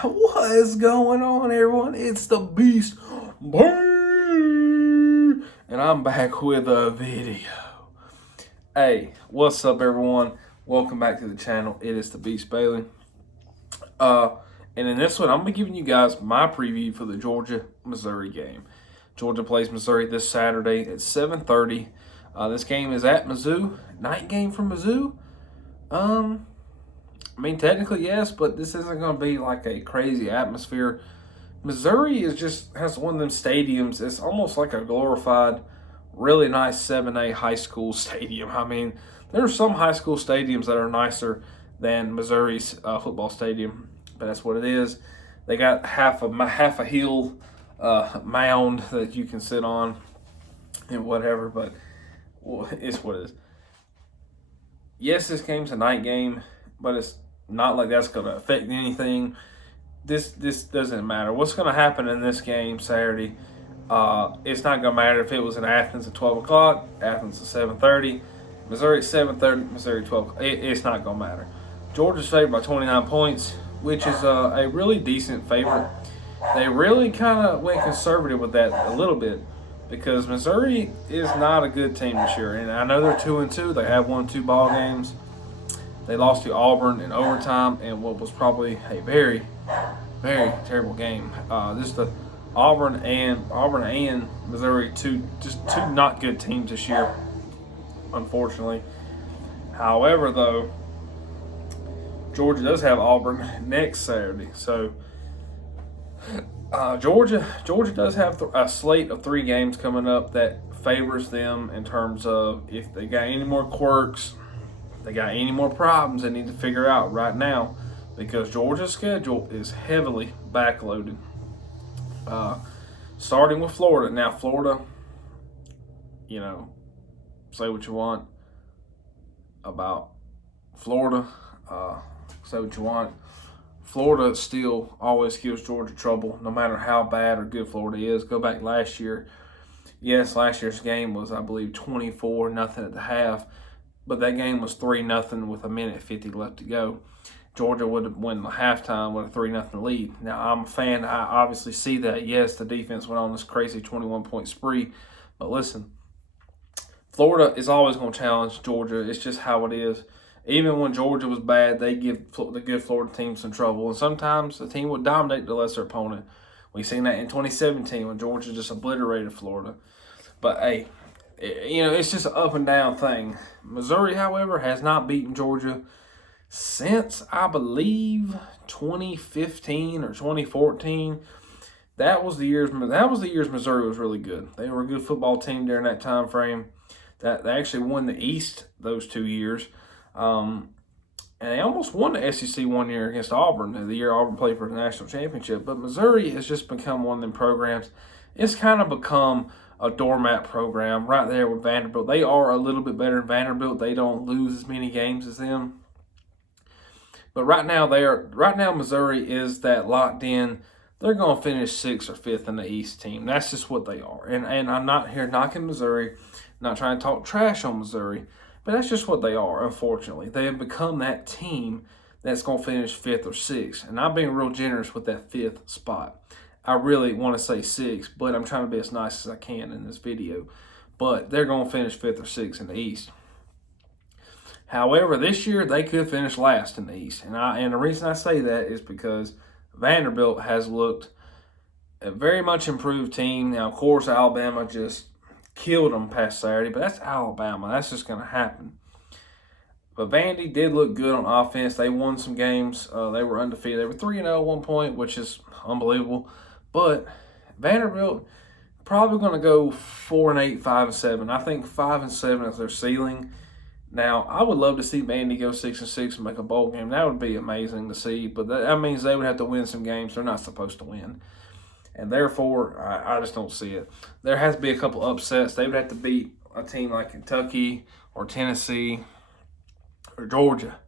What is going on, everyone? It's the Beast, and I'm back with a video. Hey, what's up, everyone? Welcome back to the channel. It is the Beast Bailey. And in this one, I'm gonna be giving you guys my preview for the Georgia-Missouri game. Georgia plays Missouri this Saturday at 7:30. This game is at Mizzou. Night game for Mizzou. I mean, technically, yes, but this isn't going to be like a crazy atmosphere. Missouri has one of them stadiums. It's almost like a glorified, really nice 7A high school stadium. I mean, there are some high school stadiums that are nicer than Missouri's football stadium, but that's what it is. They got half a hill mound that you can sit on and whatever, but it's what it is. Yes, this game's a night game, but it's not like that's going to affect anything. This doesn't matter. What's going to happen in this game Saturday, it's not going to matter if it was in Athens at 12 o'clock, Athens at 7:30, Missouri at 7:30, Missouri 12. It's not going to matter. Georgia's favored by 29 points, which is a really decent favorite. They really kind of went conservative with that a little bit because Missouri is not a good team this year. And I know they're 2-2. They have won 2 ball games. They lost to Auburn in overtime in what was probably a very, very terrible game. Just the Auburn and Missouri, two not good teams this year, unfortunately. However, though, Georgia does have Auburn next Saturday, so Georgia does have a slate of 3 games coming up that favors them in terms of if they got any more quirks. They got any more problems they need to figure out right now because Georgia's schedule is heavily backloaded. Starting with Florida. Now, Florida, say what you want about Florida. Say what you want. Florida still always gives Georgia trouble, no matter how bad or good Florida is. Go back last year. Yes, last year's game was, I believe, 24-0 at the half. But that game was 3-0 with 1:50 left to go. Georgia would have won the halftime with a 3-0 lead. Now, I'm a fan. I obviously see that. Yes, the defense went on this crazy 21-point spree. But listen, Florida is always going to challenge Georgia. It's just how it is. Even when Georgia was bad, they give the good Florida team some trouble. And sometimes the team would dominate the lesser opponent. We've seen that in 2017 when Georgia just obliterated Florida. But, hey, it's just an up and down thing. Missouri, however, has not beaten Georgia since, I believe, 2015 or 2014. That was the years Missouri was really good. They were a good football team during that time frame. That they actually won the East those 2 years. And they almost won the SEC one year against Auburn, the year Auburn played for the national championship. But Missouri has just become one of them programs. It's kind of become a doormat program right there with Vanderbilt. They are a little bit better than Vanderbilt. They don't lose as many games as them. But right now Missouri is that locked in. They're going to finish 6th or 5th in the East team. That's just what they are. And I'm not here knocking Missouri, not trying to talk trash on Missouri, but that's just what they are, unfortunately. They have become that team that's going to finish 5th or 6th. And I'm being real generous with that 5th spot. I really want to say 6, but I'm trying to be as nice as I can in this video. But they're going to finish 5th or 6th in the East. However, this year they could finish last in the East. And the reason I say that is because Vanderbilt has looked a very much improved team. Now, of course, Alabama just killed them past Saturday, but that's Alabama. That's just going to happen. But Vandy did look good on offense. They won some games. They were undefeated. They were 3-0 at one point, which is unbelievable. But Vanderbilt probably going to go 4-8, 5-7. I think 5-7 is their ceiling. Now, I would love to see Vandy go 6-6 and make a bowl game. That would be amazing to see. But that means they would have to win some games they're not supposed to win. And therefore, I just don't see it. There has to be a couple upsets. They would have to beat a team like Kentucky or Tennessee or Georgia.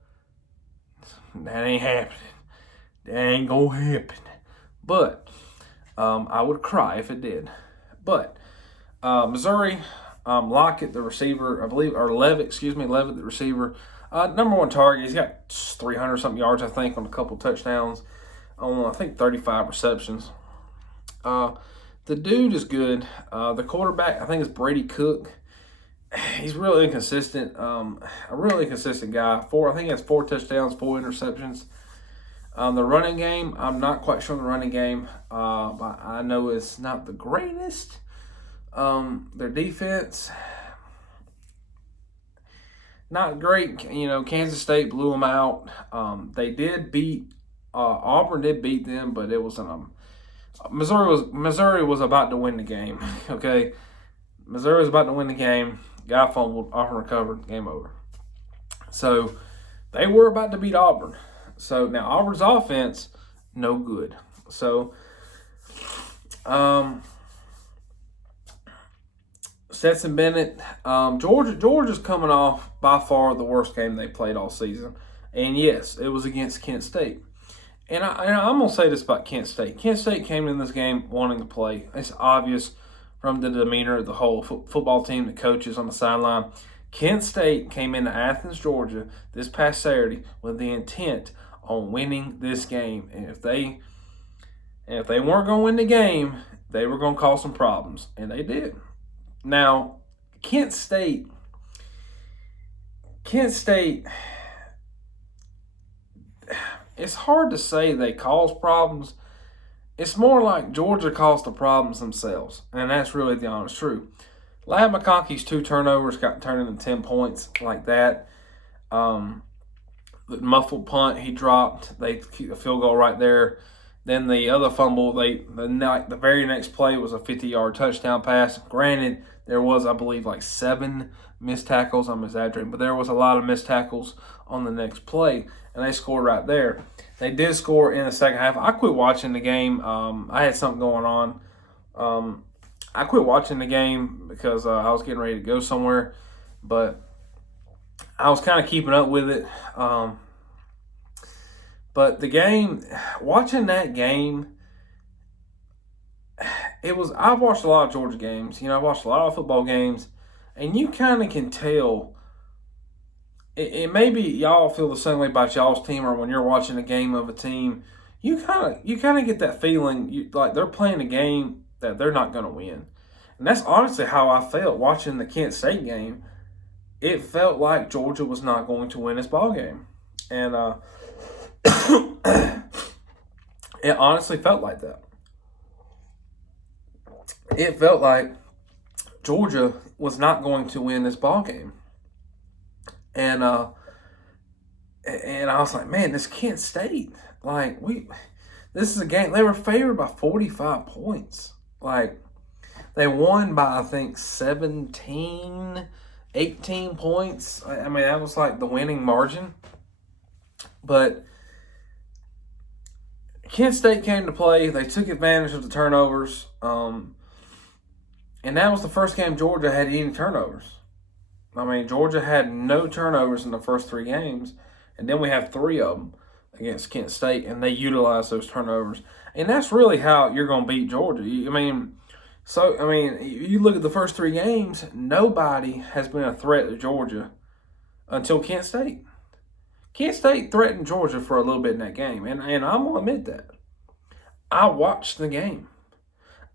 That ain't happening. That ain't going to happen. But I would cry if it did. But Missouri, Lockett, the receiver, I believe, or Levitt, the receiver, number 1 target. He's got 300-something yards, I think, on a couple touchdowns. on, I think, 35 receptions. The dude is good. The quarterback, I think, is Brady Cook. He's really inconsistent. A really inconsistent guy. I think he has 4 touchdowns, 4 interceptions. The running game, I'm not quite sure the running game. But I know it's not the greatest. Their defense, not great. Kansas State blew them out. They did beat Auburn. Did beat them, but it was Missouri was about to win the game. Okay, Missouri was about to win the game. Guy fumbled. Auburn recovered. Game over. So they were about to beat Auburn. So now Auburn's offense, no good. So Stetson Bennett, Georgia's coming off by far the worst game they played all season. And yes, it was against Kent State. And I'm going to say this about Kent State. Kent State came in this game wanting to play. It's obvious from the demeanor of the whole football team, the coaches on the sideline. Kent State came into Athens, Georgia this past Saturday with the intent on winning this game. And if they weren't going to win the game, they were going to cause some problems. And they did. Now, Kent State, it's hard to say they cause problems. It's more like Georgia caused the problems themselves, and that's really the honest truth. Ladd McConkey's 2 turnovers got turned into 10 points like that. The muffled punt he dropped, they keep a field goal right there. Then the other fumble, the very next play was a 50-yard touchdown pass. Granted, there was, I believe, like 7 missed tackles. I'm exaggerating, but there was a lot of missed tackles on the next play, and they scored right there. They did score in the second half. I quit watching the game. I had something going on. I quit watching the game because I was getting ready to go somewhere, but I was kind of keeping up with it. But the game, watching that game, I've watched a lot of Georgia games. I've watched a lot of football games, and you kind of can tell. It maybe y'all feel the same way about y'all's team, or when you're watching a game of a team, you kind of get that feeling like they're playing a game that they're not going to win. And that's honestly how I felt watching the Kent State game. It felt like Georgia was not going to win this ball game. And it honestly felt like that. It felt like Georgia was not going to win this ball game. And I was like, man, this Kent State, this is a game. They were favored by 45 points. They won by, I think, 17, 18 points. I mean, that was like the winning margin. But Kent State came to play. They took advantage of the turnovers. And that was the first game Georgia had any turnovers. I mean, Georgia had no turnovers in the first 3 games. And then we have 3 of them against Kent State, and they utilized those turnovers. And that's really how you're going to beat Georgia. You look at the first 3 games, nobody has been a threat to Georgia until Kent State. Kent State threatened Georgia for a little bit in that game, and I'm going to admit that. I watched the game.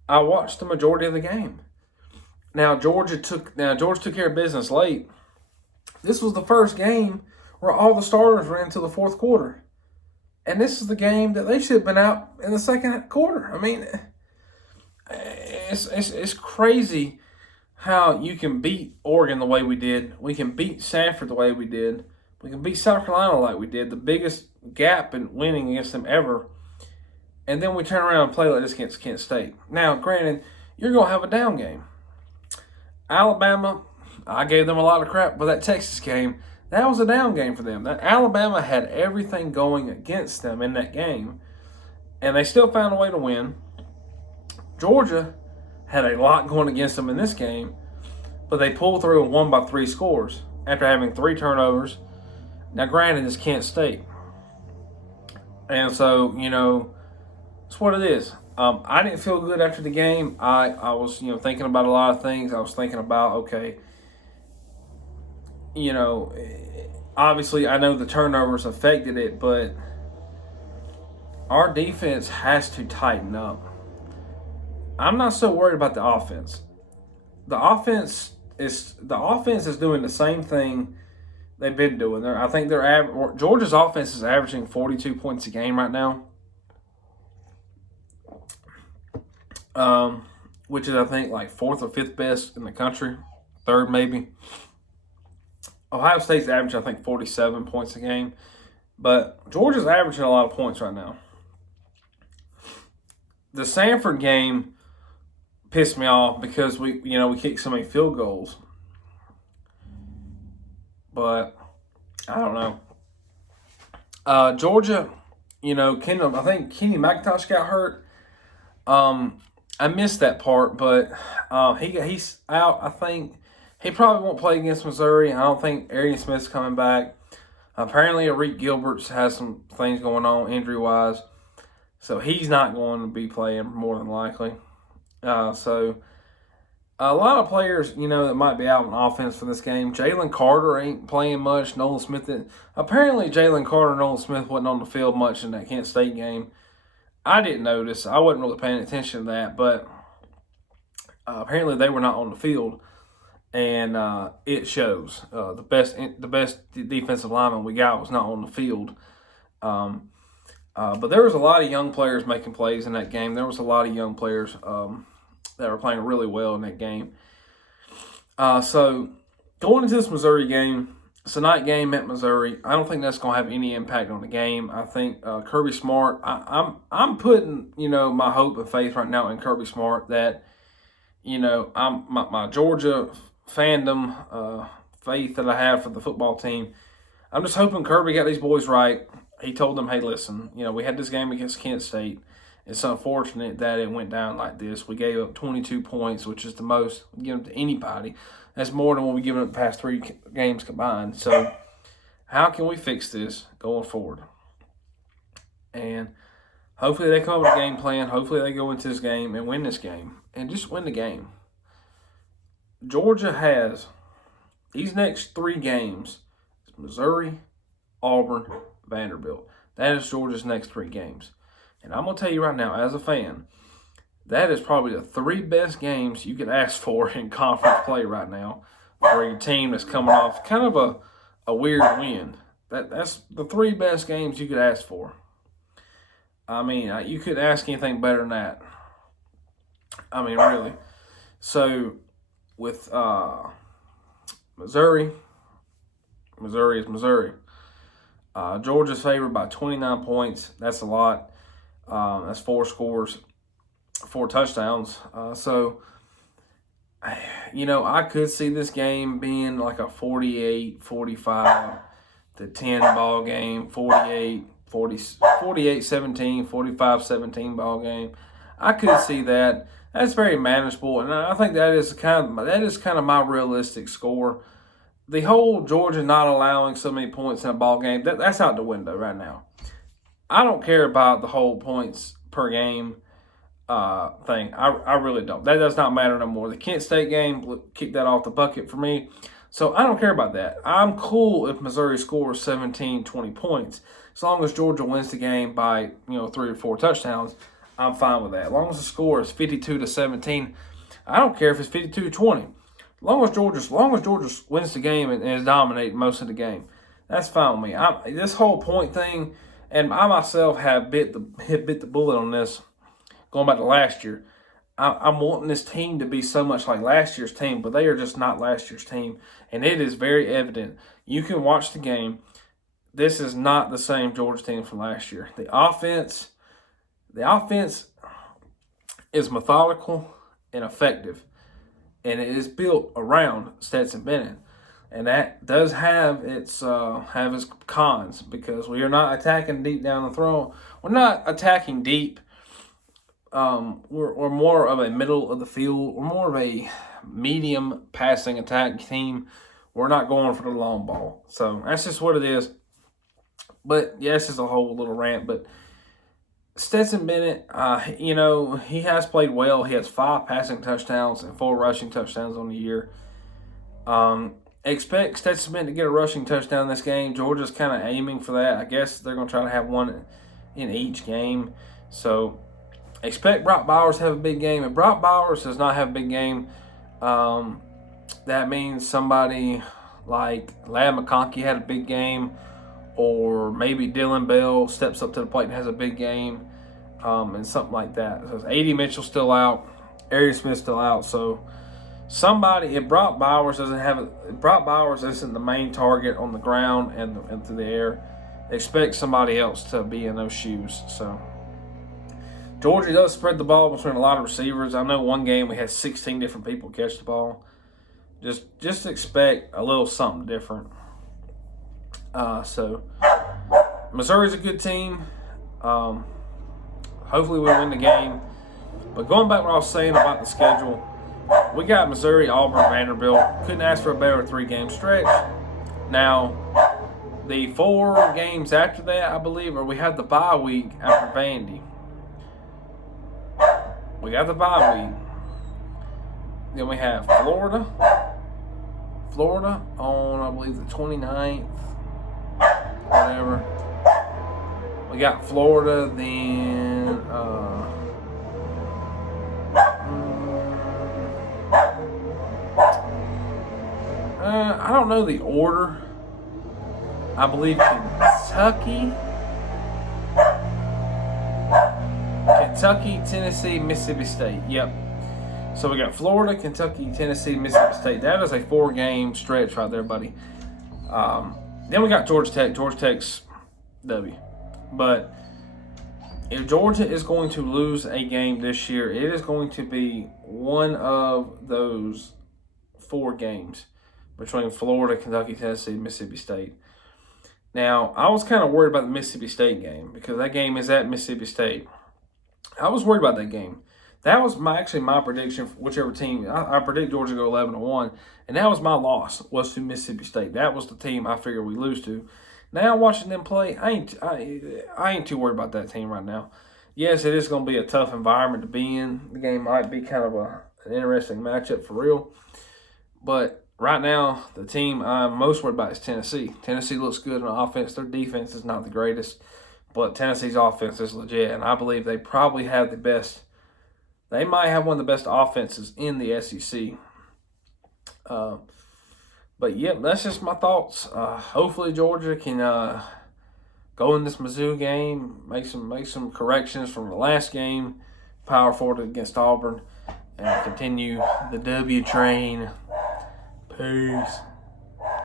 I watched the majority of the game. Now, Georgia took care of business late. This was the first game where all the starters ran until the fourth quarter. And this is the game that they should have been out in the second quarter. I mean, it's crazy how you can beat Oregon the way we did. We can beat Sanford the way we did. We can beat South Carolina like we did. The biggest gap in winning against them ever. And then we turn around and play like this against Kent State. Now, granted, you're going to have a down game. Alabama, I gave them a lot of crap for that Texas game. That was a down game for them. Alabama had everything going against them in that game, and they still found a way to win. Georgia had a lot going against them in this game, but they pulled through and won by 3 scores after having 3 turnovers. Now, granted, it's Kent State. And so, it's what it is. I didn't feel good after the game. I was, thinking about a lot of things. I was thinking about, okay, obviously I know the turnovers affected it, but our defense has to tighten up. I'm not so worried about the offense. The offense is doing the same thing they've been doing. I think Georgia's offense is averaging 42 points a game right now, which is I think like fourth or fifth best in the country, third maybe. Ohio State's averaging I think 47 points a game, but Georgia's averaging a lot of points right now. The Sanford game pissed me off because we kicked so many field goals. But I don't know. Georgia, I think Kenny McIntosh got hurt. I missed that part, but he's out. I think he probably won't play against Missouri. I don't think Arian Smith's coming back. Apparently, Arik Gilbert's has some things going on injury-wise, so he's not going to be playing more than likely. So a lot of players, that might be out on offense for this game. Jalen Carter ain't playing much. Nolan Smith, apparently Jalen Carter and Nolan Smith wasn't on the field much in that Kent State game. I didn't notice. I wasn't really paying attention to that, but apparently they were not on the field, and it shows. The best defensive lineman we got was not on the field. But there was a lot of young players making plays in that game. There was a lot of young players that were playing really well in that game. So going into this Missouri game, it's a night game at Missouri. I don't think that's going to have any impact on the game. I think Kirby Smart. I'm putting my hope and faith right now in Kirby Smart that I'm my Georgia fandom faith that I have for the football team. I'm just hoping Kirby got these boys right. He told them, hey, listen, we had this game against Kent State. It's unfortunate that it went down like this. We gave up 22 points, which is the most we give to anybody. That's more than what we've given up the past 3 games combined. So how can we fix this going forward? And hopefully they come up with a game plan. Hopefully they go into this game and win this game. And just win the game. Georgia has these next 3 games. Missouri, Auburn, Vanderbilt. That is Georgia's next 3 games. And I'm going to tell you right now, as a fan, that is probably the 3 best games you could ask for in conference play right now for your team that's coming off kind of a weird win. That's the 3 best games you could ask for. I mean, you couldn't ask anything better than that. I mean, really. So, with Missouri is Missouri. Georgia's favored by 29 points. That's a lot. That's 4 scores, 4 touchdowns. So, I could see this game being like a 48-45 to 10 ball game, 48-17, 45-17 ball game. I could see that. That's very manageable, and I think that is kind of my realistic score. The whole Georgia not allowing so many points in a ball game, that's out the window right now. I don't care about the whole points per game thing. I really don't. That does not matter no more. The Kent State game, kick that off the bucket for me. So I don't care about that. I'm cool if Missouri scores 17, 20 points. As long as Georgia wins the game by 3 or 4 touchdowns, I'm fine with that. As long as the score is 52-17, I don't care if it's 52-20. As long as Georgia wins the game and is dominating most of the game, that's fine with me. This whole point thing, and I myself have bit the bullet on this going back to last year. I'm wanting this team to be so much like last year's team, but they are just not last year's team, and it is very evident. You can watch the game. This is not the same Georgia team from last year. The offense is methodical and effective. And it is built around Stetson Bennett. And that does have its cons because we are not attacking deep down the throw. We're not attacking deep. We're more of a middle of the field. We're more of a medium passing attack team. We're not going for the long ball. So that's just what it is. But yes, it's a whole little rant. But Stetson Bennett, he has played well. He has 5 passing touchdowns and 4 rushing touchdowns on the year. Expect Stetson Bennett to get a rushing touchdown in this game. Georgia's kind of aiming for that. I guess they're going to try to have one in each game. So expect Brock Bowers to have a big game. If Brock Bowers does not have a big game, that means somebody like Ladd McConkey had a big game, or maybe Dylan Bell steps up to the plate and has a big game, and something like that. So A.D. Mitchell's still out, Arian Smith's still out. So somebody, if Brock Bowers isn't the main target on the ground and through the air, expect somebody else to be in those shoes. So Georgia does spread the ball between a lot of receivers. I know one game we had 16 different people catch the ball. Just expect a little something different. So Missouri's a good team. Hopefully we win the game. But going back to what I was saying about the schedule, we got Missouri, Auburn, Vanderbilt. Couldn't ask for a better 3-game stretch. Now, the 4 games after that, I believe, or we have the bye week after Vandy. We got the bye week. Then we have Florida on, I believe, the 29th, whatever. We got Florida, then I don't know the order. I believe Kentucky, Tennessee, Mississippi State. Yep. So we got Florida, Kentucky, Tennessee, Mississippi State. That is a 4-game stretch right there, buddy. Then we got Georgia Tech. Georgia Tech's W. But if Georgia is going to lose a game this year, it is going to be one of those 4 games between Florida, Kentucky, Tennessee, Mississippi State. Now, I was kind of worried about the Mississippi State game because that game is at Mississippi State. I was worried about that game. That was actually my prediction for whichever team. I predict Georgia to go 11-1, and that was my loss, was to Mississippi State. That was the team I figured we lose to. Now watching them play, I ain't too worried about that team right now. Yes, it is going to be a tough environment to be in. The game might be kind of an interesting matchup for real. But right now, the team I'm most worried about is Tennessee. Tennessee looks good on offense. Their defense is not the greatest, but Tennessee's offense is legit, and I believe they probably have the best. They might have one of the best offenses in the SEC. But, yeah, that's just my thoughts. Hopefully Georgia can go in this Mizzou game, make some corrections from the last game, power forward against Auburn, and continue the W train. Peace.